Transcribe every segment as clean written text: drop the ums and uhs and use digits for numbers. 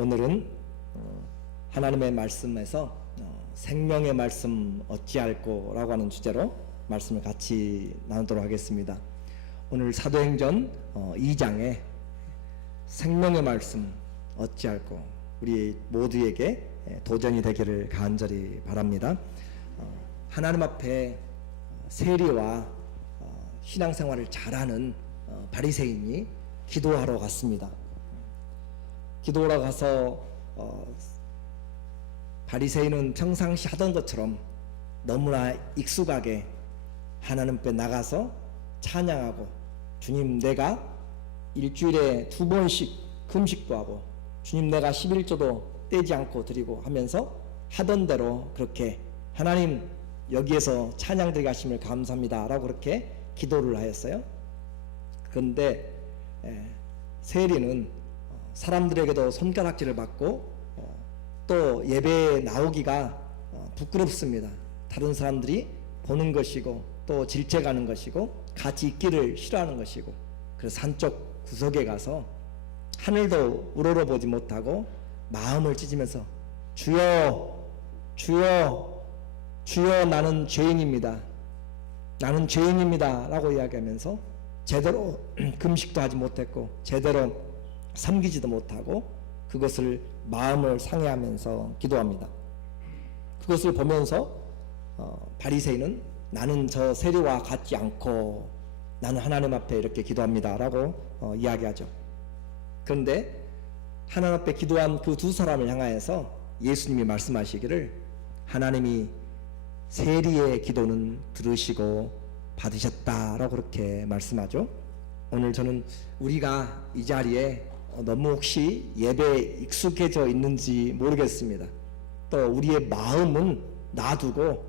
오늘은 하나님의 말씀에서 생명의 말씀 어찌할꼬 라고 하는 주제로 말씀을 같이 나누도록 하겠습니다. 오늘 사도행전 2장에 생명의 말씀 어찌할꼬 우리 모두에게 도전이 되기를 간절히 바랍니다. 하나님 앞에 세리와 신앙생활을 잘하는 바리새인이 기도하러 갔습니다. 기도하러 가서 바리새인은 평상시 하던 것처럼 너무나 익숙하게 하나님 앞에 나가서 찬양하고, 주님 내가 일주일에 2번씩 금식도 하고, 주님 내가 11조도 떼지 않고 드리고 하면서 하던 대로 그렇게 하나님 여기에서 찬양 드리게 하심을 감사합니다 라고 그렇게 기도를 하였어요. 그런데 세리는 사람들에게도 손가락질을 받고 또 예배에 나오기가 부끄럽습니다. 다른 사람들이 보는 것이고 또 질책하는 것이고 같이 있기를 싫어하는 것이고, 그래서 산쪽 구석에 가서 하늘도 우러러보지 못하고 마음을 찢으면서 주여 주여 주여 나는 죄인입니다, 나는 죄인입니다 라고 이야기하면서 제대로 금식도 하지 못했고 제대로 섬기지도 못하고 그것을 마음을 상해하면서 기도합니다. 그것을 보면서 바리새인은 나는 저 세리와 같지 않고 나는 하나님 앞에 이렇게 기도합니다 라고 이야기하죠. 그런데 하나님 앞에 기도한 그 두 사람을 향하여서 예수님이 말씀하시기를 하나님이 세리의 기도는 들으시고 받으셨다라고 그렇게 말씀하죠. 오늘 저는 우리가 이 자리에 너무 혹시 예배에 익숙해져 있는지 모르겠습니다. 또 우리의 마음은 놔두고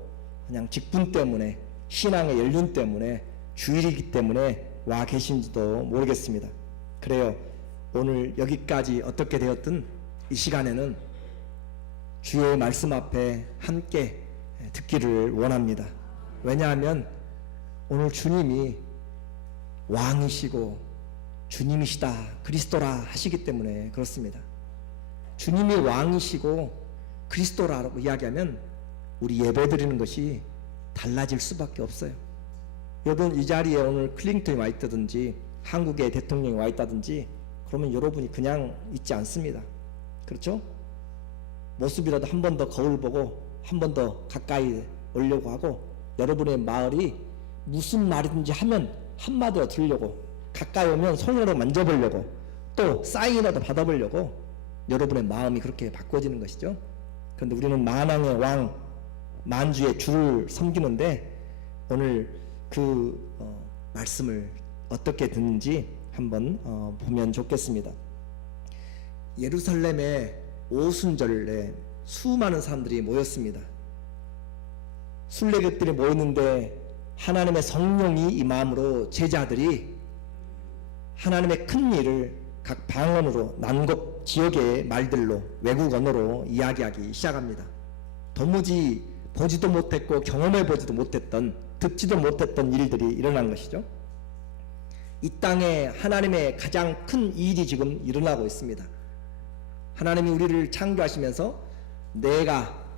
그냥 직분 때문에, 신앙의 연륜 때문에, 주일이기 때문에 와 계신지도 모르겠습니다. 그래요, 오늘 여기까지 어떻게 되었든 이 시간에는 주의 말씀 앞에 함께 듣기를 원합니다. 왜냐하면 오늘 주님이 왕이시고 주님이시다, 그리스도라 하시기 때문에 그렇습니다. 주님이 왕이시고 그리스도라고 이야기하면 우리 예배드리는 것이 달라질 수밖에 없어요. 여러분 이 자리에 오늘 클링턴이 와 있다든지 한국의 대통령이 와 있다든지 그러면 여러분이 그냥 있지 않습니다. 그렇죠? 모습이라도 한 번 더 거울 보고 한 번 더 가까이 오려고 하고, 여러분의 말이 무슨 말이든지 하면 한마디로 들으려고, 가까이 오면 손으로 만져보려고, 또 사인이라도 받아보려고 여러분의 마음이 그렇게 바꿔지는 것이죠. 그런데 우리는 만왕의 왕, 만주의 주를 섬기는데 오늘 그 말씀을 어떻게 듣는지 한번 보면 좋겠습니다. 예루살렘의 오순절에 수많은 사람들이 모였습니다. 순례객들이 모였는데 하나님의 성령이 임함으로 제자들이 하나님의 큰 일을 각 방언으로, 난곡 지역의 말들로, 외국 언어로 이야기하기 시작합니다. 도무지 보지도 못했고 경험해보지도 못했던, 듣지도 못했던 일들이 일어난 것이죠. 이 땅에 하나님의 가장 큰 일이 지금 일어나고 있습니다. 하나님이 우리를 창조하시면서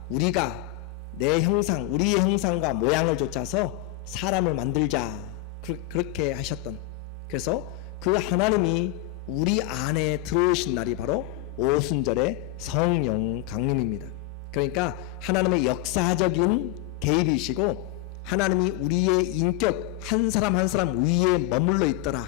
우리가 내 형상, 우리의 형상과 모양을 좇아서 사람을 만들자 그렇게 하셨던, 그래서 그 하나님이 우리 안에 들어오신 날이 바로 오순절의 성령 강림입니다. 그러니까 하나님의 역사적인 개입이시고 하나님이 우리의 인격 한 사람 한 사람 위에 머물러 있더라,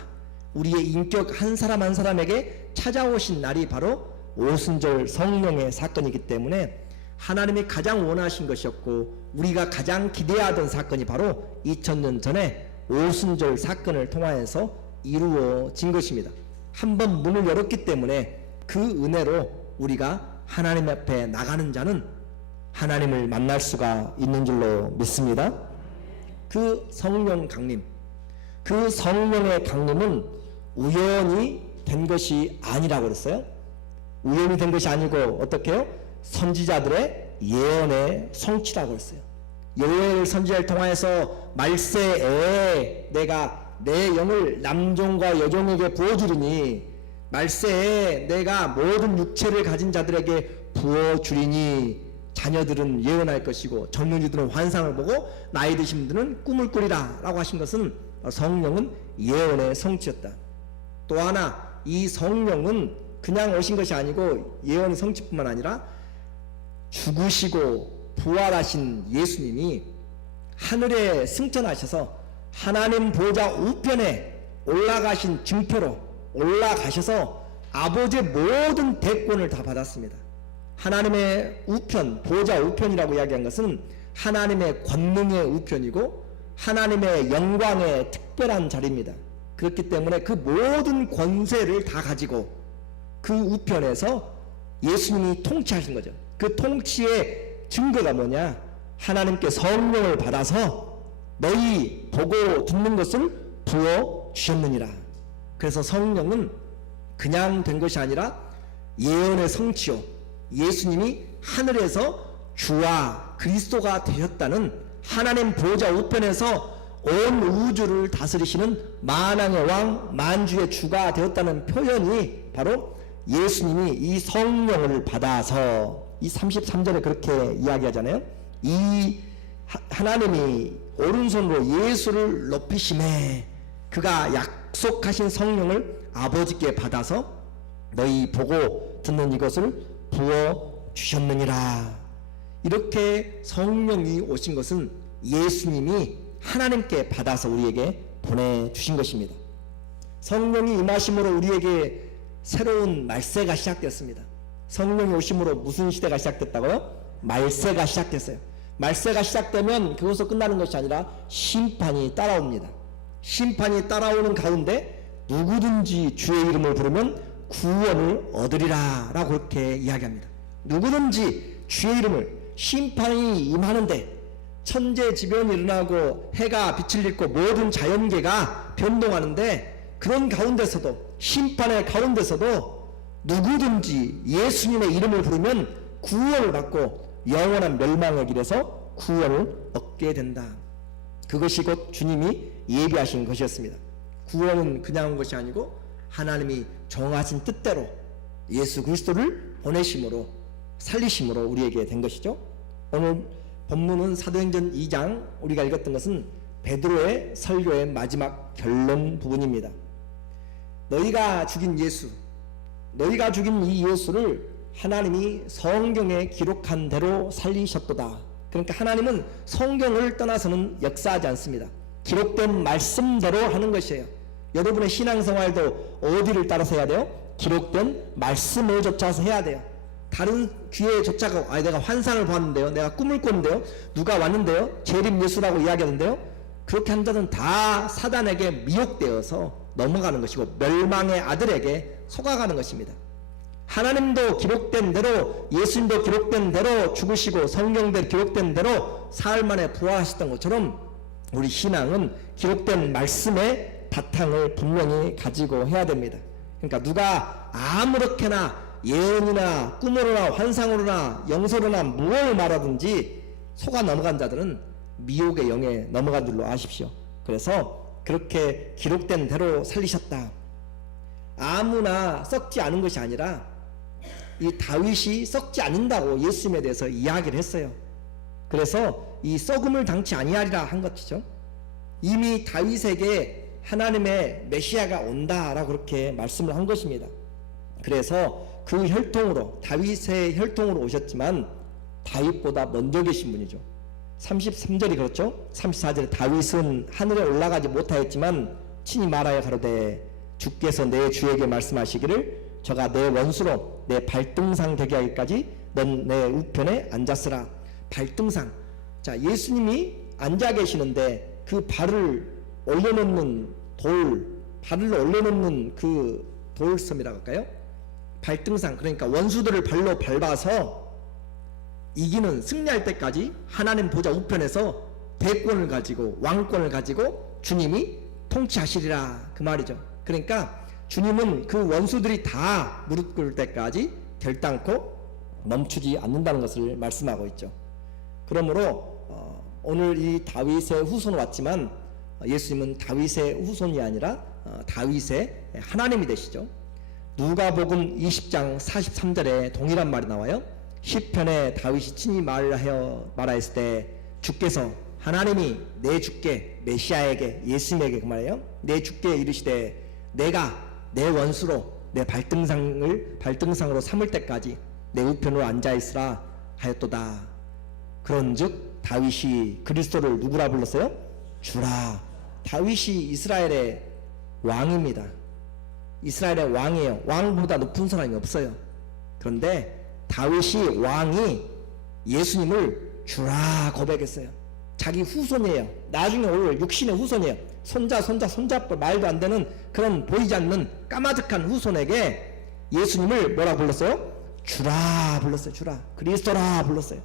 우리의 인격 한 사람 한 사람에게 찾아오신 날이 바로 오순절 성령의 사건이기 때문에 하나님이 가장 원하신 것이었고 우리가 가장 기대하던 사건이 바로 2000년 전에 오순절 사건을 통하여서 이루어진 것입니다. 한번 문을 열었기 때문에 그 은혜로 우리가 하나님 앞에 나가는 자는 하나님을 만날 수가 있는 줄로 믿습니다. 그 성령 강림, 그 성령의 강림은 우연히 된 것이 아니라고 그랬어요. 우연히 된 것이 아니고 어떻게 해요? 선지자들의 예언의 성취라고 했어요. 요엘 선지자를 통하여서 말세에 내가 내 영을 남종과 여종에게 부어주리니 말세에 내가 모든 육체를 가진 자들에게 부어주리니 자녀들은 예언할 것이고 젊은이들은 환상을 보고 나이 드신 분들은 꿈을 꾸리라 라고 하신 것은 성령은 예언의 성취였다. 또 하나 이 성령은 그냥 오신 것이 아니고 예언의 성취뿐만 아니라 죽으시고 부활하신 예수님이 하늘에 승천하셔서 하나님 보좌 우편에 올라가신 증표로 올라가셔서 아버지의 모든 대권을 다 받았습니다. 하나님의 우편, 보좌 우편이라고 이야기한 것은 하나님의 권능의 우편이고 하나님의 영광의 특별한 자리입니다. 그렇기 때문에 그 모든 권세를 다 가지고 그 우편에서 예수님이 통치하신 거죠. 그 통치의 증거가 뭐냐? 하나님께 성령을 받아서 너희 보고 듣는 것을 부어 주셨느니라. 그래서 성령은 그냥 된 것이 아니라 예언의 성취요, 예수님이 하늘에서 주와 그리스도가 되었다는 하나님 보좌 우편에서 온 우주를 다스리시는 만왕의 왕 만주의 주가 되었다는 표현이 바로 예수님이 이 성령을 받아서 이 33절에 그렇게 이야기하잖아요. 이 하나님이 오른손으로 예수를 높이심에 그가 약속하신 성령을 아버지께 받아서 너희 보고 듣는 이것을 부어 주셨느니라. 이렇게 성령이 오신 것은 예수님이 하나님께 받아서 우리에게 보내주신 것입니다. 성령이 임하심으로 우리에게 새로운 말세가 시작되었습니다. 성령이 오심으로 무슨 시대가 시작됐다고요? 말세가 시작됐어요. 말세가 시작되면 그것으로 끝나는 것이 아니라 심판이 따라옵니다. 심판이 따라오는 가운데 누구든지 주의 이름을 부르면 구원을 얻으리라 라고 그렇게 이야기합니다. 누구든지 주의 이름을, 심판이 임하는데 천재지변이 일어나고 해가 빛을 잃고 모든 자연계가 변동하는데 그런 가운데서도, 심판의 가운데서도 누구든지 예수님의 이름을 부르면 구원을 받고 영원한 멸망의 길에서 구원을 얻게 된다. 그것이 곧 주님이 예비하신 것이었습니다. 구원은 그냥 온 것이 아니고 하나님이 정하신 뜻대로 예수 그리스도를 보내심으로 살리심으로 우리에게 된 것이죠. 오늘 본문은 사도행전 2장 우리가 읽었던 것은 베드로의 설교의 마지막 결론 부분입니다. 너희가 죽인 예수, 너희가 죽인 이 예수를 하나님이 성경에 기록한 대로 살리셨도다. 그러니까 하나님은 성경을 떠나서는 역사하지 않습니다. 기록된 말씀대로 하는 것이에요. 여러분의 신앙생활도 어디를 따라서 해야 돼요? 기록된 말씀을 쫓아서 해야 돼요. 다른 귀에 쫓아가고 내가 환상을 보았는데요, 내가 꿈을 꿨는데요, 누가 왔는데요, 재림 예수라고 이야기하는데요, 그렇게 한자는 다 사단에게 미혹되어서 넘어가는 것이고 멸망의 아들에게 속아가는 것입니다. 하나님도 기록된 대로, 예수님도 기록된 대로 죽으시고 성경대로 기록된 대로 사흘 만에 부활하셨던 것처럼 우리 신앙은 기록된 말씀의 바탕을 분명히 가지고 해야 됩니다. 그러니까 누가 아무렇게나 예언이나 꿈으로나 환상으로나 영서로나 무엇을 말하든지 속아 넘어간 자들은 미혹의 영에 넘어간 줄로 아십시오. 그래서 그렇게 기록된 대로 살리셨다. 아무나 썩지 않은 것이 아니라 이 다윗이 썩지 않는다고 예수님에 대해서 이야기를 했어요. 그래서 이 썩음을 당치 아니하리라 한 것이죠. 이미 다윗에게 하나님의 메시아가 온다라고 그렇게 말씀을 한 것입니다. 그래서 그 혈통으로, 다윗의 혈통으로 오셨지만 다윗보다 먼저 계신 분이죠. 33절이 그렇죠. 34절에 다윗은 하늘에 올라가지 못하였지만 친히 말하여 가로되 주께서 내 주에게 말씀하시기를 저가 내 원수로 내 발등상 되게 하기까지 넌 내 우편에 앉았으라. 발등상. 자, 예수님이 앉아 계시는데 그 발을 올려놓는 돌, 발을 올려놓는 그 돌섬이라고 할까요? 발등상, 그러니까 원수들을 발로 밟아서 이기는, 승리할 때까지 하나님 보좌 우편에서 대권을 가지고 왕권을 가지고 주님이 통치하시리라 그 말이죠. 그러니까 주님은 그 원수들이 다 무릎 꿇을 때까지 결단코 멈추지 않는다는 것을 말씀하고 있죠. 그러므로 오늘 이 다윗의 후손으로 왔지만 예수님은 다윗의 후손이 아니라 다윗의 하나님이 되시죠. 누가복음 20장 43절에 동일한 말이 나와요. 시편에 다윗이 친히 말하였을 때 주께서 하나님이 내 주께 메시아에게 예수님에게 그 말이에요. 내 주께 이르시되 내가 내 원수로 내 발등상으로 삼을 때까지 내 우편으로 앉아 있으라 하였도다. 그런즉 다윗이 그리스도를 누구라 불렀어요? 주라. 다윗이 이스라엘의 왕입니다. 이스라엘의 왕이에요. 왕보다 높은 사람이 없어요. 그런데 다윗이 왕이 예수님을 주라 고백했어요. 자기 후손이에요. 나중에 올 육신의 후손이에요. 손자 말도 안 되는 그런 보이지 않는 까마득한 후손에게 예수님을 뭐라 불렀어요? 주라 불렀어요. 주라. 그리스도라 불렀어요.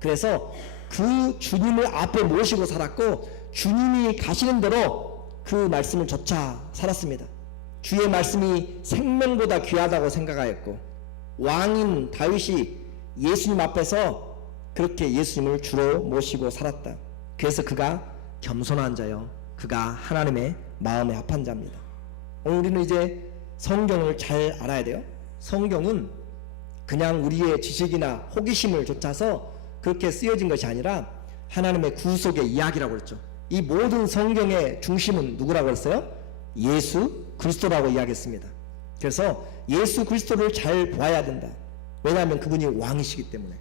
그래서 그 주님을 앞에 모시고 살았고 주님이 가시는 대로 그 말씀을 좇아 살았습니다. 주의 말씀이 생명보다 귀하다고 생각하였고 왕인 다윗이 예수님 앞에서 그렇게 예수님을 주로 모시고 살았다. 그래서 그가 겸손한 자요 그가 하나님의 마음에 합한 자입니다. 오늘 우리는 이제 성경을 잘 알아야 돼요. 성경은 그냥 우리의 지식이나 호기심을 좇아서 그렇게 쓰여진 것이 아니라 하나님의 구속의 이야기라고 그랬죠. 이 모든 성경의 중심은 누구라고 했어요? 예수 그리스도라고 이야기했습니다. 그래서 예수 그리스도를 잘 보아야 된다. 왜냐하면 그분이 왕이시기 때문에,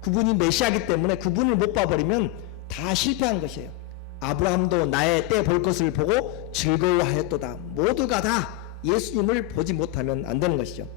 그분이 메시아이기 때문에 그분을 못 봐버리면 다 실패한 것이에요. 아브라함도 나의 때 볼 것을 보고 즐거워하였도다. 모두가 다 예수님을 보지 못하면 안 되는 것이죠.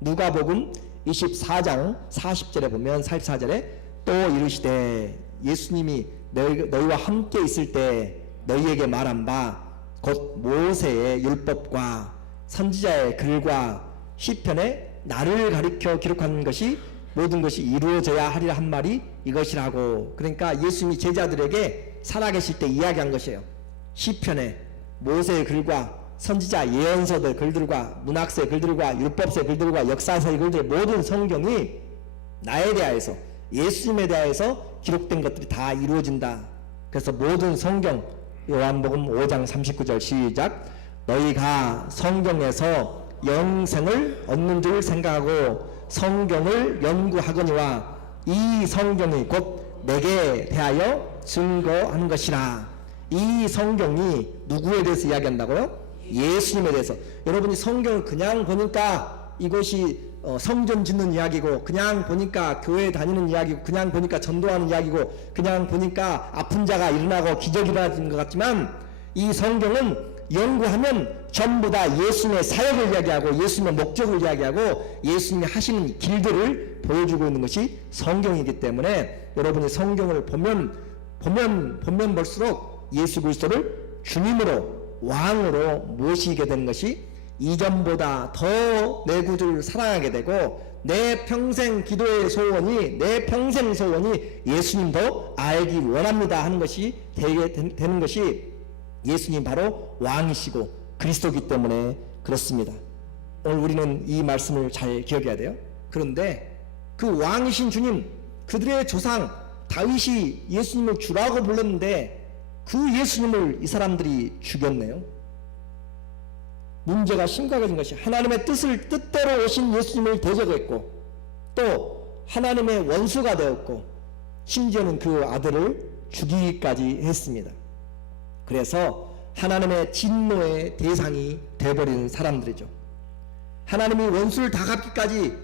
누가복음 24장 40절에 보면 44절에 또 이르시되 예수님이 너희와 함께 있을 때 너희에게 말한 바 곧 모세의 율법과 선지자의 글과 시편에 나를 가리켜 기록한 것이 모든 것이 이루어져야 하리라 한 말이 이것이라고. 그러니까 예수님이 제자들에게 살아계실 때 이야기한 것이에요. 시편에 모세의 글과 선지자 예언서들 글들과 문학서의 글들과 율법서의 글들과 역사서의 글들 모든 성경이 나에 대하여서 예수님에 대하여서 기록된 것들이 다 이루어진다. 그래서 모든 성경 요한복음 5장 39절 시작. 너희가 성경에서 영생을 얻는 줄 생각하고 성경을 연구하거니와 이 성경이 곧 내게 대하여 증거하는 것이라. 이 성경이 누구에 대해서 이야기한다고요? 예수님에 대해서. 여러분이 성경을 그냥 보니까 이것이 성전 짓는 이야기고, 그냥 보니까 교회 다니는 이야기고, 그냥 보니까 전도하는 이야기고, 그냥 보니까 아픈 자가 일어나고 기적이 일어나는 것 같지만 이 성경은 연구하면 전부 다 예수님의 사역을 이야기하고 예수님의 목적을 이야기하고 예수님이 하시는 길들을 보여주고 있는 것이 성경이기 때문에 여러분이 성경을 보면 볼수록 예수 그리스도를 주님으로 왕으로 모시게 되는 것이 이전보다 더 내 구주를 사랑하게 되고 내 평생 기도의 소원이, 내 평생 소원이 예수님도 알기 원합니다 하는 것이 되는 것이 예수님 바로 왕이시고 그리스도이기 때문에 그렇습니다. 오늘 우리는 이 말씀을 잘 기억해야 돼요. 그런데 그 왕이신 주님, 그들의 조상 다윗이 예수님을 주라고 불렀는데 그 예수님을 이 사람들이 죽였네요. 문제가 심각해진 것이 하나님의 뜻대로 오신 예수님을 대적했고 또 하나님의 원수가 되었고 심지어는 그 아들을 죽이기까지 했습니다. 그래서 하나님의 진노의 대상이 되어버린 사람들이죠. 하나님이 원수를 다 갚기까지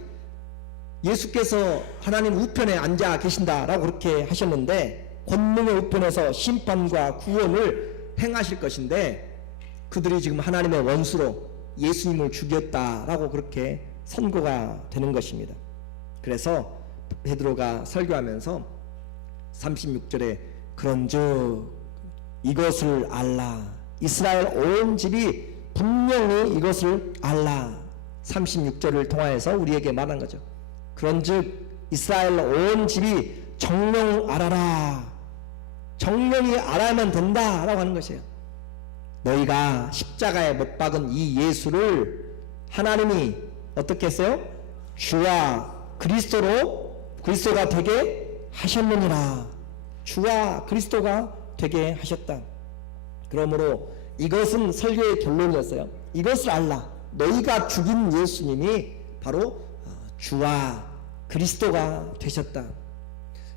예수께서 하나님 우편에 앉아 계신다라고 그렇게 하셨는데 권능의 우편에서 심판과 구원을 행하실 것인데 그들이 지금 하나님의 원수로 예수님을 죽였다라고 그렇게 선고가 되는 것입니다. 그래서 베드로가 설교하면서 36절에 그런즉 이것을 알라. 이스라엘 온 집이 분명히 이것을 알라. 36절을 통하여서 우리에게 말한 거죠. 그런즉 이스라엘 온 집이 정령 알아라. 정령이 알아야만 된다라고 하는 것이에요. 너희가 십자가에 못 박은 이 예수를 하나님이 어떻게 했어요? 주와 그리스도가 되게 하셨느니라. 주와 그리스도가 되게 하셨다. 그러므로 이것은 설교의 결론이었어요. 이것을 알라. 너희가 죽인 예수님이 바로 주와 그리스도가 되셨다.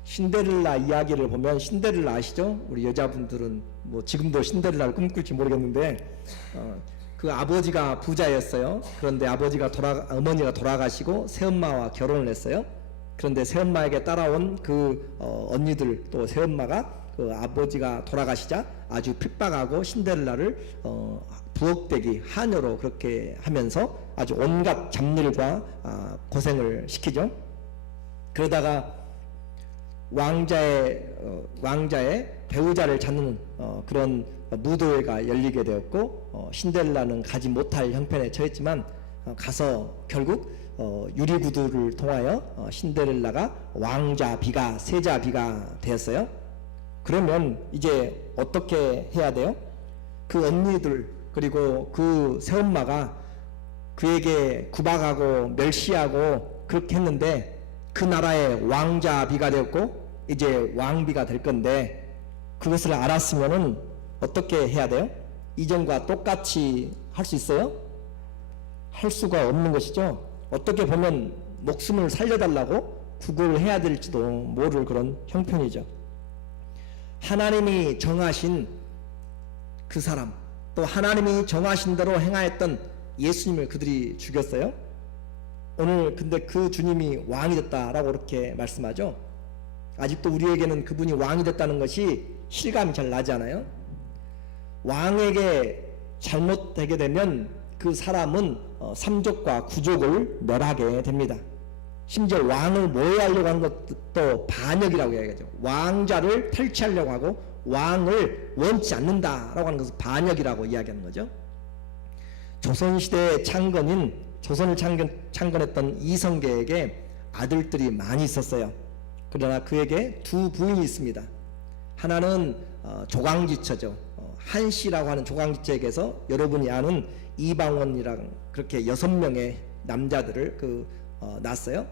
신데렐라 이야기를 보면, 신데렐라 아시죠? 우리 여자분들은 뭐 지금도 신데렐라를 꿈꿀지 모르겠는데 그 아버지가 부자였어요. 그런데 어머니가 돌아가시고 새엄마와 결혼을 했어요. 그런데 새엄마에게 따라온 그 언니들, 또 새엄마가 그 아버지가 돌아가시자 아주 핍박하고 신데렐라를 부엌대기 하녀로 그렇게 하면서 아주 온갖 잡일과 고생을 시키죠. 그러다가 왕자의 배우자를 찾는 그런 무도회가 열리게 되었고, 신데렐라는 가지 못할 형편에 처했지만 가서 결국 유리구두를 통하여 신데렐라가 왕자 비가, 세자 비가 되었어요. 그러면 이제 어떻게 해야 돼요? 그 언니들 그리고 그 새엄마가 그에게 구박하고 멸시하고 그렇게 했는데, 그 나라의 왕자 비가 되었고 이제 왕비가 될 건데, 그것을 알았으면은 어떻게 해야 돼요? 이전과 똑같이 할 수 있어요? 할 수가 없는 것이죠. 어떻게 보면 목숨을 살려달라고 구걸을 해야 될지도 모를 그런 형편이죠. 하나님이 정하신 그 사람, 또 하나님이 정하신 대로 행하였던 예수님을 그들이 죽였어요. 오늘 근데 그 주님이 왕이 됐다라고 이렇게 말씀하죠. 아직도 우리에게는 그분이 왕이 됐다는 것이 실감이 잘 나지 않아요? 왕에게 잘못되게 되면 그 사람은 삼족과 구족을 멸하게 됩니다. 심지어 왕을 모해하려고 하는 것도 반역이라고 이야기하죠. 왕자를 탈취하려고 하고 왕을 원치 않는다라고 하는 것을 반역이라고 이야기하는 거죠. 조선시대의 조선을 창건했던 이성계에게 아들들이 많이 있었어요. 그러나 그에게 두 부인이 있습니다. 하나는 조광지처죠. 한씨라고 하는 조광지처에게서 여러분이 아는 이방원이랑 그렇게 6명의 남자들을 낳았어요.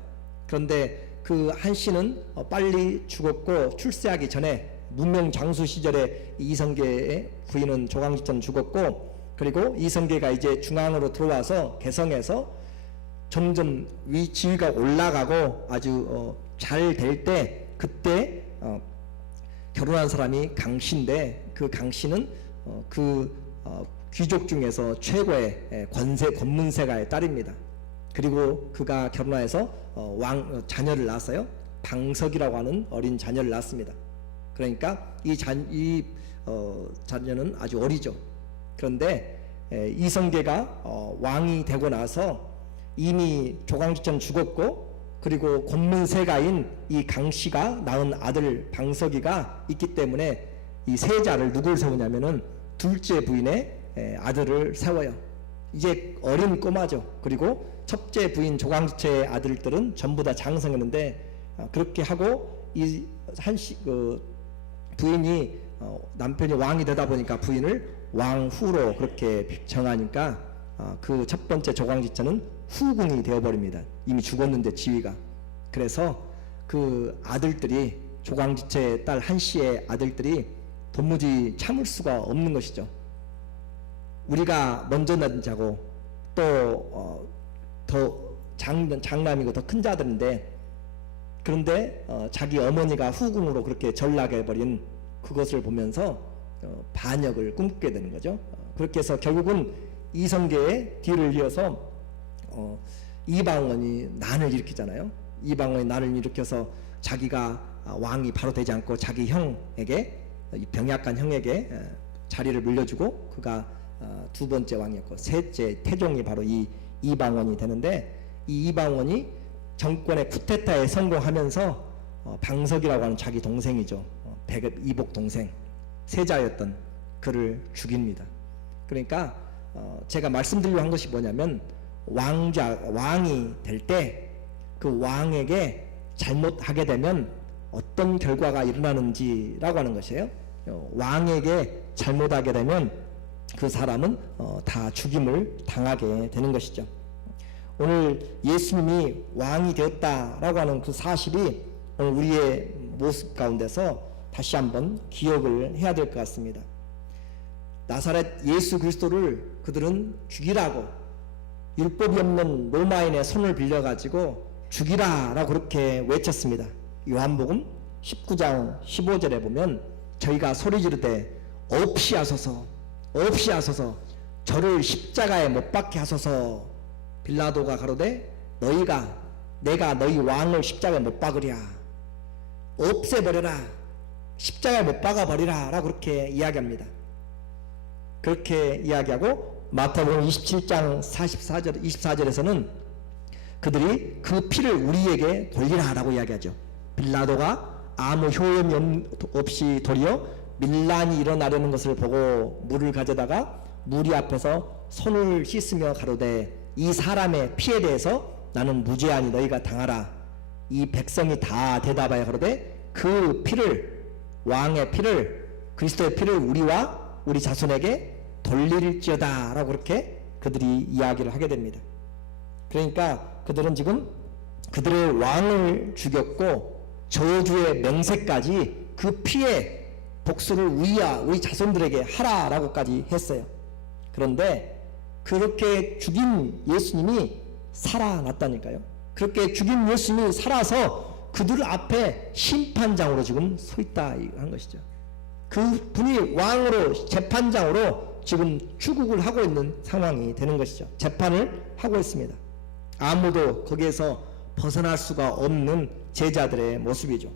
그런데 그 한씨는 빨리 죽었고, 출세하기 전에 문명장수 시절에 이성계의 부인은 조광지처는 죽었고, 그리고 이성계가 이제 중앙으로 들어와서 개성에서 점점 지위가 올라가고 아주 잘 될 때, 그때 결혼한 사람이 강씨인데, 그 강씨는 귀족 중에서 최고의 권문세가의 딸입니다. 그리고 그가 결혼해서 자녀를 낳았어요. 방석이라고 하는 어린 자녀를 낳았습니다. 그러니까 이 자녀는 아주 어리죠. 그런데 이성계가 왕이 되고 나서 이미 조광지처는 죽었고, 그리고 권문세가인 이 강씨가 낳은 아들 방석이가 있기 때문에 이 세자를 누굴 세우냐면은 둘째 부인의 아들을 세워요. 이제 어린 꼬마죠. 그리고 첫째 부인 조광지처의 아들들은 전부 다 장성했는데, 그렇게 하고 이 한씨 부인이 남편이 왕이 되다 보니까 부인을 왕후로 그렇게 정하니까 그 첫 번째 조광지처는 후궁이 되어버립니다. 이미 죽었는데 지위가. 그래서 그 아들들이, 조광지처의 딸 한씨의 아들들이 도무지 참을 수가 없는 것이죠. 우리가 먼저 낳은 자고 또 더 장남이고 더 큰 자들인데, 그런데 자기 어머니가 후궁으로 그렇게 전락해버린 그것을 보면서 반역을 꿈꾸게 되는 거죠. 그렇게 해서 결국은 이성계의 뒤를 이어서 이방원이 난을 일으키잖아요. 이방원이 난을 일으켜서 자기가 왕이 바로 되지 않고 자기 형에게, 병약한 형에게 자리를 물려주고, 그가 두 번째 왕이었고, 셋째 태종이 바로 이 이방원이 되는데, 이 이방원이 정권의 쿠데타에 성공하면서 방석이라고 하는 자기 동생이죠. 이복 동생, 세자였던 그를 죽입니다. 그러니까 제가 말씀드리려고 한 것이 뭐냐면, 왕이 될 때 그 왕에게 잘못하게 되면 어떤 결과가 일어나는지라고 하는 것이에요. 왕에게 잘못하게 되면 그 사람은 다 죽임을 당하게 되는 것이죠. 오늘 예수님이 왕이 되었다라고 하는 그 사실이 오늘 우리의 모습 가운데서 다시 한번 기억을 해야 될 것 같습니다. 나사렛 예수 그리스도를 그들은 죽이라고, 율법이 없는 로마인의 손을 빌려가지고 죽이라라고 그렇게 외쳤습니다. 요한복음 19장 15절에 보면 저희가 소리 지르되 없이 하소서 없이 하소서 저를 십자가에 못 박게 하소서. 빌라도가 가로되 내가 너희 왕을 십자가에 못 박으랴, 없애버려라, 십자가에 못 박아버리라 라고 그렇게 이야기합니다. 그렇게 이야기하고 마태복음 27장 24절에서는 그들이 그 피를 우리에게 돌리라 라고 이야기하죠. 빌라도가 아무 효험이 없이 도리어 밀란이 일어나려는 것을 보고 물을 가져다가 무리 앞에서 손을 씻으며 가로되 이 사람의 피에 대해서 나는 무죄하니 너희가 당하라. 이 백성이 다 대답하여 가로되 그 피를, 왕의 피를, 그리스도의 피를 우리와 우리 자손에게 돌릴지어다 라고 그렇게 그들이 이야기를 하게 됩니다. 그러니까 그들은 지금 그들의 왕을 죽였고 저주의 맹세까지 그 피에 복수를 우리 자손들에게 하라라고까지 했어요. 그런데 그렇게 죽인 예수님이 살아났다니까요. 그렇게 죽인 예수님이 살아서 그들 앞에 심판장으로 지금 서 있다 한 것이죠. 그 분이 왕으로, 재판장으로 지금 추국을 하고 있는 상황이 되는 것이죠. 재판을 하고 있습니다. 아무도 거기에서 벗어날 수가 없는 제자들의 모습이죠.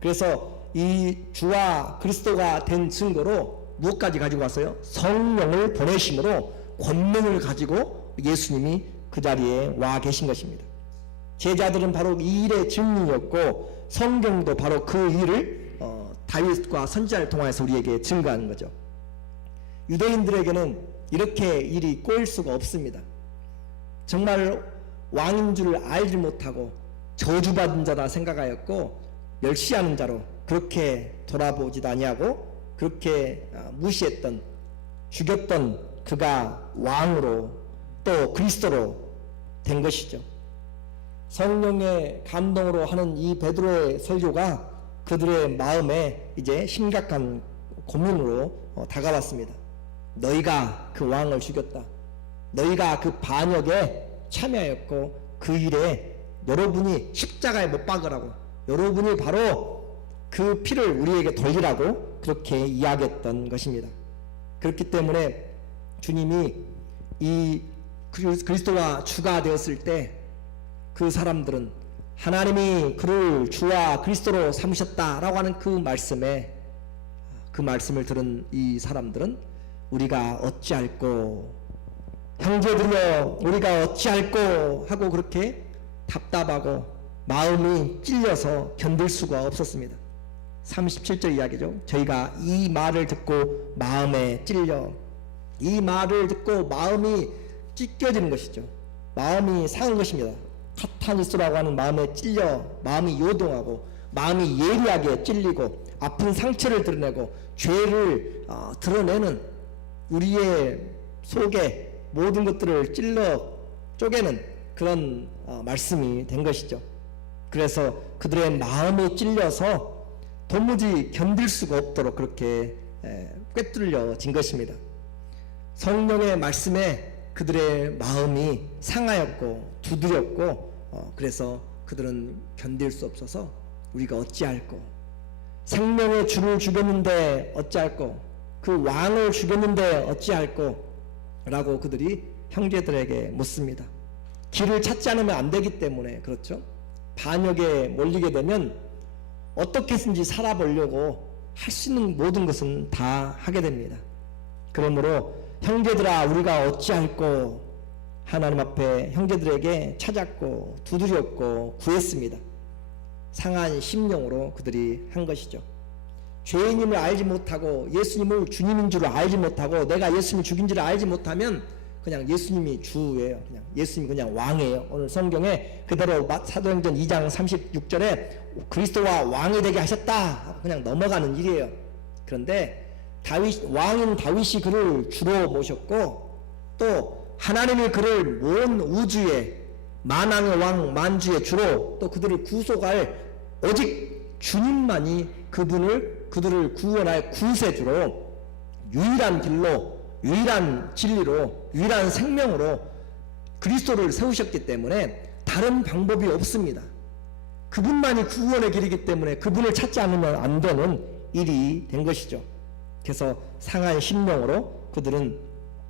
그래서 이 주와 그리스도가 된 증거로 무엇까지 가지고 왔어요? 성령을 보내심으로 권능을 가지고 예수님이 그 자리에 와 계신 것입니다. 제자들은 바로 이 일의 증인이었고 성경도 바로 그 일을 다윗과 선지자를 통해서 우리에게 증거하는 거죠. 유대인들에게는 이렇게 일이 꼬일 수가 없습니다. 정말 왕인 줄 알지 못하고 저주받은 자다 생각하였고 멸시하는 자로 그렇게 돌아보지도 아니하고 그렇게 무시했던, 죽였던 그가 왕으로 또 그리스도로 된 것이죠. 성령의 감동으로 하는 이 베드로의 설교가 그들의 마음에 이제 심각한 고민으로 다가왔습니다. 너희가 그 왕을 죽였다. 너희가 그 반역에 참여하였고 그 일에 여러분이 십자가에 못 박으라고, 여러분이 바로 그 피를 우리에게 돌리라고 그렇게 이야기했던 것입니다. 그렇기 때문에 주님이 이 그리스도와 주가 되었을 때 그 사람들은 하나님이 그를 주와 그리스도로 삼으셨다라고 하는 그 말씀에, 그 말씀을 들은 이 사람들은 우리가 어찌할꼬, 형제들이여 우리가 어찌할꼬 하고 그렇게 답답하고 마음이 찔려서 견딜 수가 없었습니다. 37절 이야기죠. 저희가 이 말을 듣고 마음에 찔려, 이 말을 듣고 마음이 찢겨지는 것이죠. 마음이 상한 것입니다. 카타니스라고 하는 마음에 찔려 마음이 요동하고 마음이 예리하게 찔리고 아픈 상처를 드러내고 죄를 드러내는, 우리의 속에 모든 것들을 찔러 쪼개는 그런 말씀이 된 것이죠. 그래서 그들의 마음이 찔려서 도무지 견딜 수가 없도록 그렇게 꿰뚫려진 것입니다. 성령의 말씀에 그들의 마음이 상하였고 두드렸고 그래서 그들은 견딜 수 없어서 우리가 어찌할꼬, 생명의 주를 죽였는데 어찌할꼬, 그 왕을 죽였는데 어찌할꼬 라고 그들이 형제들에게 묻습니다. 길을 찾지 않으면 안 되기 때문에 그렇죠. 반역에 몰리게 되면 어떻게 해서든지 살아보려고 할 수 있는 모든 것은 다 하게 됩니다. 그러므로 형제들아 우리가 어찌할꼬 하나님 앞에 형제들에게 찾았고 두드렸고 구했습니다. 상한 심령으로 그들이 한 것이죠. 죄인임을 알지 못하고 예수님을 주님인 줄 알지 못하고 내가 예수님을 죽인 줄 알지 못하면 그냥 예수님이 주예요. 그냥 예수님이 그냥 왕이에요. 오늘 성경에 그대로 사도행전 2장 36절에 그리스도와 왕이 되게 하셨다 그냥 넘어가는 일이에요. 그런데 왕인 다윗이 그를 주로 모셨고 또 하나님이 그를 온 우주의 만왕의 왕 만주의 주로 또 그들을 구속할 오직 주님만이 그들을 구원할 구세주로 유일한 길로 유일한 진리로 유일한 생명으로 그리스도를 세우셨기 때문에 다른 방법이 없습니다. 그분만이 구원의 길이기 때문에 그분을 찾지 않으면 안 되는 일이 된 것이죠. 그래서 상한 심령으로 그들은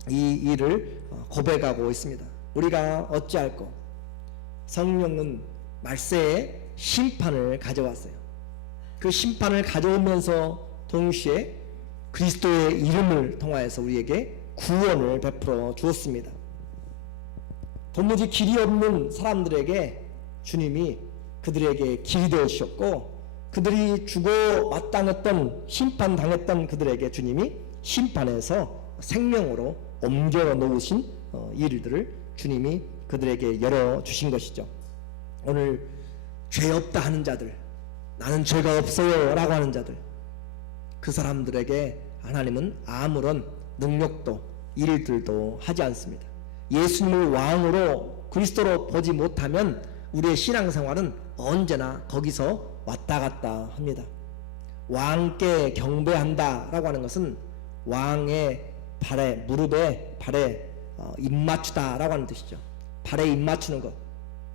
이 일을 고백하고 있습니다. 우리가 어찌할꼬? 성령은 말세에 심판을 가져왔어요. 그 심판을 가져오면서 동시에 그리스도의 이름을 통하여서 우리에게 구원을 베풀어 주었습니다. 도무지 길이 없는 사람들에게 주님이 그들에게 길이 되어 주셨고, 그들이 죽어 마땅했던 심판당했던 그들에게 주님이 심판에서 생명으로 옮겨 놓으신 일들을 주님이 그들에게 열어주신 것이죠. 오늘 죄 없다 하는 자들, 나는 죄가 없어요 라고 하는 자들, 그 사람들에게 하나님은 아무런 능력도 일들도 하지 않습니다. 예수님을 왕으로 그리스도로 보지 못하면 우리의 신앙생활은 언제나 거기서 왔다 갔다 합니다. 왕께 경배한다 라고 하는 것은 왕의 발에, 무릎에, 발에 입 맞추다 라고 하는 뜻이죠. 발에 입 맞추는 것.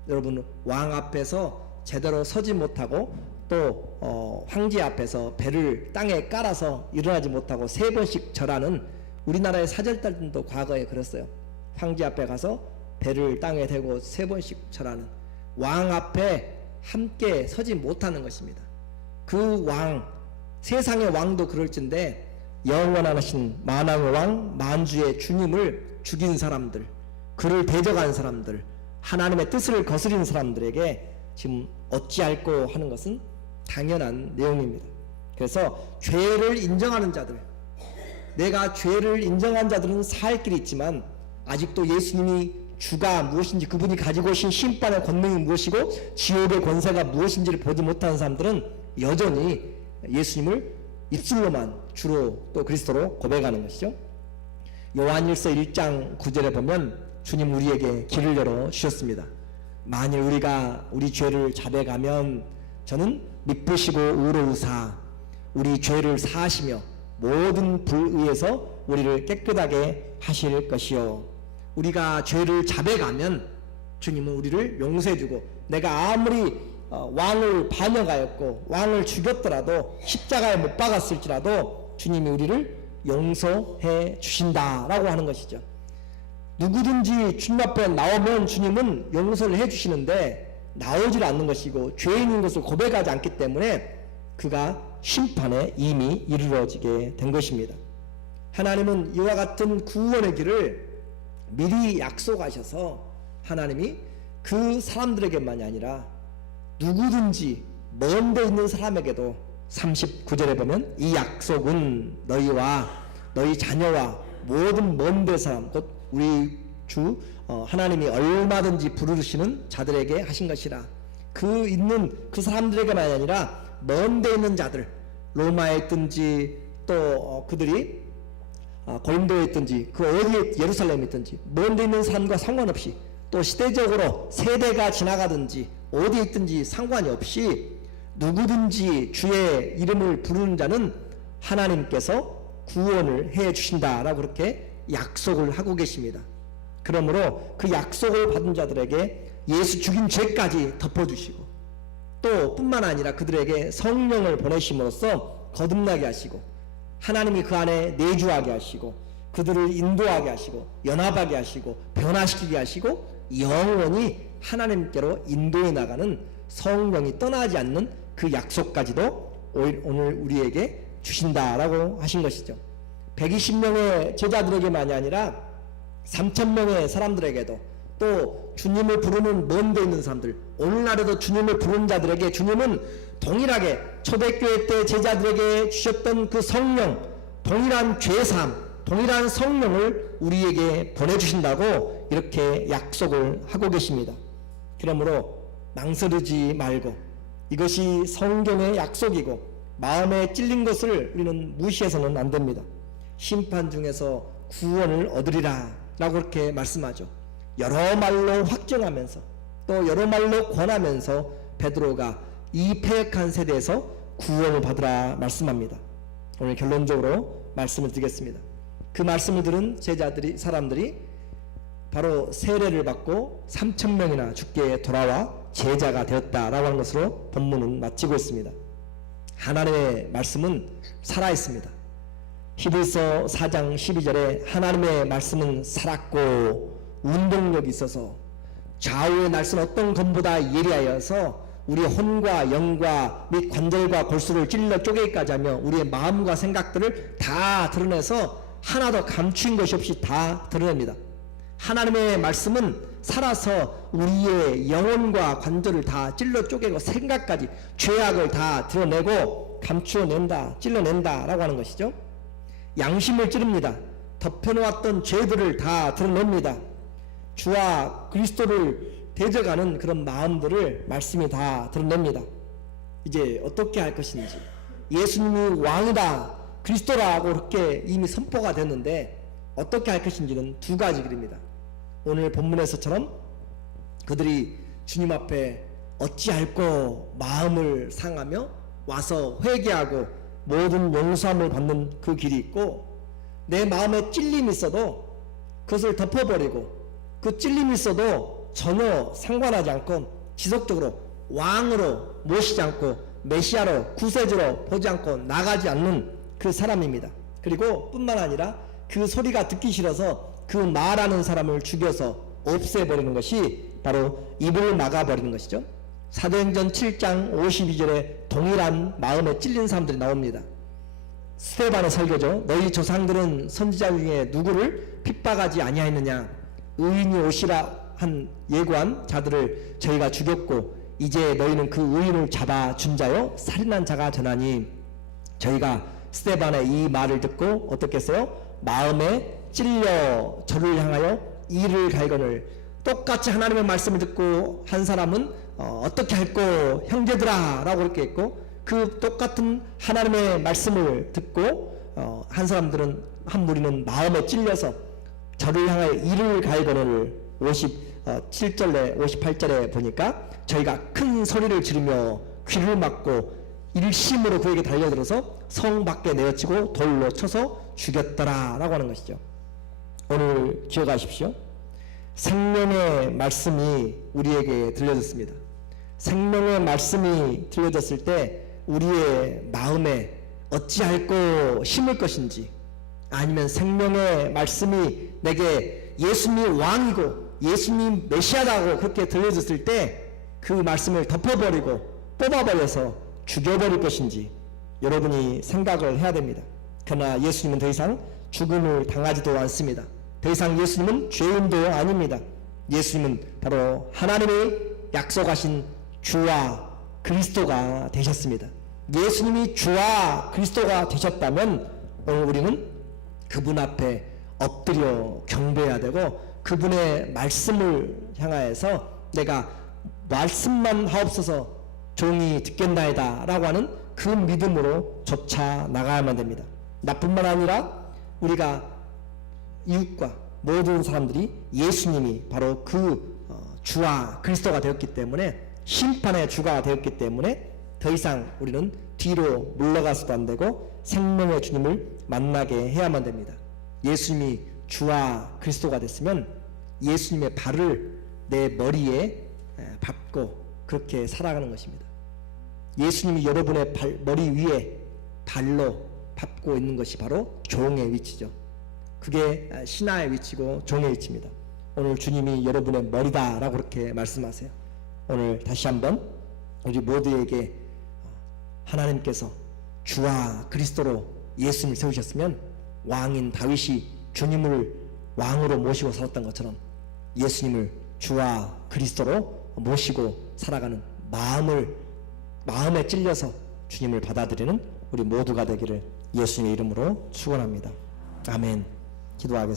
여러분, 왕 앞에서 제대로 서지 못하고 또 황제 앞에서 배를 땅에 깔아서 일어나지 못하고 3번씩 절하는 우리나라의 사절단도 과거에 그랬어요. 황제 앞에 가서 배를 땅에 대고 3번씩 절하는, 왕 앞에 함께 서지 못하는 것입니다. 그 왕, 세상의 왕도 그럴진데 영원하신 만왕의 왕, 만주의 주님을 죽인 사람들, 그를 대적한 사람들, 하나님의 뜻을 거스린 사람들에게 지금 어찌할꼬 하는 것은 당연한 내용입니다. 그래서 죄를 인정하는 자들, 내가 죄를 인정한 자들은 살 길이 있지만 아직도 예수님이 주가 무엇인지, 그분이 가지고 오신 심판의 권능이 무엇이고 지옥의 권세가 무엇인지를 보지 못하는 사람들은 여전히 예수님을 입술로만 주로 또 그리스도로 고백하는 것이죠. 요한일서 1장 9절에 보면 주님 우리에게 길을 열어 주셨습니다. 만일 우리가 우리 죄를 자백하면 저는 미쁘시고 의로우사 우리 죄를 사하시며 모든 불의에서 우리를 깨끗하게 하실 것이요. 우리가 죄를 자백하면 주님은 우리를 용서해주고, 내가 아무리 왕을 반역하였고 왕을 죽였더라도 십자가에 못 박았을지라도 주님이 우리를 용서해 주신다라고 하는 것이죠. 누구든지 주님 앞에 나오면 주님은 용서를 해 주시는데 나오질 않는 것이고 죄인인 것을 고백하지 않기 때문에 그가 심판에 이미 이르러지게 된 것입니다. 하나님은 이와 같은 구원의 길을 미리 약속하셔서 하나님이 그 사람들에게만이 아니라 누구든지 먼데 있는 사람에게도 39절에 보면 이 약속은 너희와 너희 자녀와 모든 먼데 사람, 곧 우리 주 하나님이 얼마든지 부르시는 자들에게 하신 것이라. 그 있는 그 사람들에게만이 아니라 먼데 있는 자들, 로마에 있든지 또 그들이 고린도에 있든지 그 어디에 예루살렘에 있든지 먼데 있는 사람과 상관없이, 또 시대적으로 세대가 지나가든지 어디에 있든지 상관이 없이 누구든지 주의 이름을 부르는 자는 하나님께서 구원을 해 주신다라고 그렇게 약속을 하고 계십니다. 그러므로 그 약속을 받은 자들에게 예수 죽인 죄까지 덮어주시고, 또 뿐만 아니라 그들에게 성령을 보내심으로써 거듭나게 하시고 하나님이 그 안에 내주하게 하시고 그들을 인도하게 하시고 연합하게 하시고 변화시키게 하시고 영원히 하나님께로 인도해 나가는 성령이 떠나지 않는 그 약속까지도 오늘 우리에게 주신다라고 하신 것이죠. 120명의 제자들에게만이 아니라 3,000명의 사람들에게도, 또 주님을 부르는 먼데 있는 사람들, 오늘날에도 주님을 부르는 자들에게 주님은 동일하게 초대교회 때 제자들에게 주셨던 그 성령, 동일한 죄사함, 동일한 성령을 우리에게 보내주신다고 이렇게 약속을 하고 계십니다. 그러므로 망설이지 말고, 이것이 성경의 약속이고 마음에 찔린 것을 우리는 무시해서는 안 됩니다. 심판 중에서 구원을 얻으리라 라고 그렇게 말씀하죠. 여러 말로 확정하면서 또 여러 말로 권하면서 베드로가 이 패역한 세대에서 구원을 받으라 말씀합니다. 오늘 결론적으로 말씀을 드리겠습니다. 그 말씀을 들은 제자들이, 사람들이 바로 세례를 받고 3,000명이나 주께 돌아와 제자가 되었다라고 하는 것으로 본문은 마치고 있습니다. 하나님의 말씀은 살아있습니다. 히브리서 4장 12절에 하나님의 말씀은 살았고 운동력이 있어서 좌우의 날선 어떤 검보다 예리하여서 우리의 혼과 영과 및 관절과 골수를 찔러 쪼개기까지 하며 우리의 마음과 생각들을 다 드러내서 하나도 감추인 것이 없이 다 드러냅니다. 하나님의 말씀은 살아서 우리의 영혼과 관절을 다 찔러 쪼개고 생각까지 죄악을 다 드러내고 감추어낸다, 찔러낸다 라고 하는 것이죠. 양심을 찌릅니다. 덮여놓았던 죄들을 다 드러냅니다. 주와 그리스도를 대적하는 그런 마음들을 말씀이 다 드러냅니다. 이제 어떻게 할 것인지, 예수님이 왕이다, 그리스도라고 그렇게 이미 선포가 됐는데 어떻게 할 것인지는 두 가지 길입니다. 오늘 본문에서처럼 그들이 주님 앞에 어찌할꼬 마음을 상하며 와서 회개하고 모든 용서함을 받는 그 길이 있고, 내 마음에 찔림이 있어도 그것을 덮어버리고 그 찔림이 있어도 전혀 상관하지 않고 지속적으로 왕으로 모시지 않고 메시아로 구세주로 보지 않고 나가지 않는 그 사람입니다. 그리고 뿐만 아니라 그 소리가 듣기 싫어서 그 말하는 사람을 죽여서 없애버리는 것이 바로 입을 막아버리는 것이죠. 사도행전 7장 52절에 동일한 마음에 찔린 사람들이 나옵니다. 스데반의 설교죠. 너희 조상들은 선지자 중에 누구를 핍박하지 아니하였느냐. 의인이 오시라 한 예고한 자들을 저희가 죽였고 이제 너희는 그 의인을 잡아 준 자요 살인한 자가 되나니. 저희가 스데반의 이 말을 듣고 어떻게 했어요? 마음에 찔려 저를 향하여 이를 갈거늘. 똑같이 하나님의 말씀을 듣고 한 사람은 어떻게 할꼬 형제들아 라고 그렇게 했고, 그 똑같은 하나님의 말씀을 듣고 한 사람들은, 한 무리는 마음에 찔려서 저를 향하여 이를 갈거늘. 57절에 58절에 보니까 저희가 큰 소리를 지르며 귀를 막고 일심으로 그에게 달려들어서 성 밖에 내어치고 돌로 쳐서 죽였더라 라고 하는 것이죠. 오늘 기억하십시오. 생명의 말씀이 우리에게 들려졌습니다. 생명의 말씀이 들려졌을 때 우리의 마음에 어찌할꼬 심을 것인지, 아니면 생명의 말씀이 내게 예수님이 왕이고 예수님이 메시아라고 그렇게 들려졌을 때 그 말씀을 덮어버리고 뽑아버려서 죽여버릴 것인지 여러분이 생각을 해야 됩니다. 그러나 예수님은 더 이상 죽음을 당하지도 않습니다. 더 이상 예수님은 죄인도 아닙니다. 예수님은 바로 하나님이 약속하신 주와 그리스도가 되셨습니다. 예수님이 주와 그리스도가 되셨다면 오늘 우리는 그분 앞에 엎드려 경배해야 되고, 그분의 말씀을 향하여서 내가 말씀만 하옵소서 종이 듣겠나이다 라고 하는 그 믿음으로 쫓아 나가야만 됩니다. 나뿐만 아니라 우리가 이웃과 모든 사람들이 예수님이 바로 그 주와 그리스도가 되었기 때문에, 심판의 주가 되었기 때문에 더 이상 우리는 뒤로 물러가서도 안 되고 생명의 주님을 만나게 해야만 됩니다. 예수님이 주와 그리스도가 됐으면 예수님의 발을 내 머리에 밟고 그렇게 살아가는 것입니다. 예수님이 여러분의 머리 위에 발로 밟고 있는 것이 바로 종의 위치죠. 그게 신하의 위치고 종의 위치입니다. 오늘 주님이 여러분의 머리다 라고 그렇게 말씀하세요. 오늘 다시 한번 우리 모두에게 하나님께서 주와 그리스도로 예수님을 세우셨으면 왕인 다윗이 주님을 왕으로 모시고 살았던 것처럼 예수님을 주와 그리스도로 모시고 살아가는 마음에 찔려서 주님을 받아들이는 우리 모두가 되기를 예수님의 이름으로 축원합니다. 아멘. 기도하겠습니다.